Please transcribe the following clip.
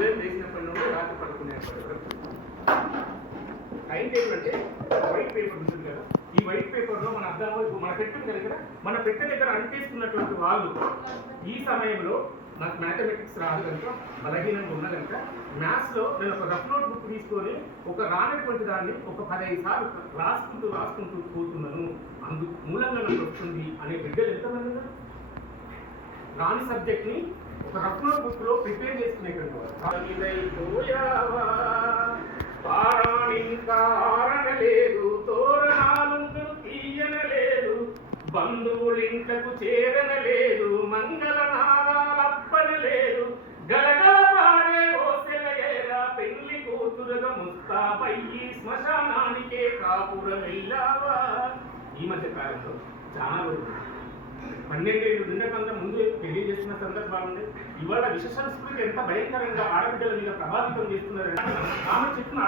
ఉదయం లేచినప్పటి నుండి రాత్రి పడుకునేప్పటి వరకు టైం టేబుల్ అంటే వైట్ పేపర్ ఉంటుంది కదా, ఈ వైట్ పేపర్లో మన అర్థం మన పెట్టిన దగ్గర మన పెట్టె దగ్గర అంటేసుకున్నటువంటి వాళ్ళు ఈ సమయంలో నాకు మ్యాథమెటిక్స్ రాదు కనుక బలహీనంగా ఉన్న కనుక మ్యాథ్స్లో నేను ఒక రఫ్ నోట్ బుక్ తీసుకొని ఒక రానటువంటి దాన్ని ఒక 15 సార్లు రాసుకుంటూ పోతున్నాను, అందుకు మూలంగా నాకు వస్తుంది అనే బిడ్డలు ఎంతమంది ఉన్నారు? రాని సబ్జెక్ట్ని ఒక రఫ్ నోట్ బుక్లో ప్రిపేర్ చేసుకునేటువంటి లేదు, తోరణాలు తీయనలేదు, బంధువులింట్లకు చేరనలేదు, మంగళనాదాలప్పనలేదు, గలగలపారే ఓసెలయేరా పెళ్లి కూతురుగా ముస్తాబయ్యి శ్మశానానికే కాపురం వెళ్ళావా. ఈ మధ్య కాలంలో చాలా రోజులు 12 ఏళ్ళు నిండకంగా ముందు పెళ్లి చేస్తున్న సందర్భాలు ఉన్నాయి. ఇవాళ విష సంస్కృతి ఎంత భయంకరంగా ఆడబిడ్డల మీద ప్రభావితం చేస్తున్నారంటే ఆమె చెప్పిన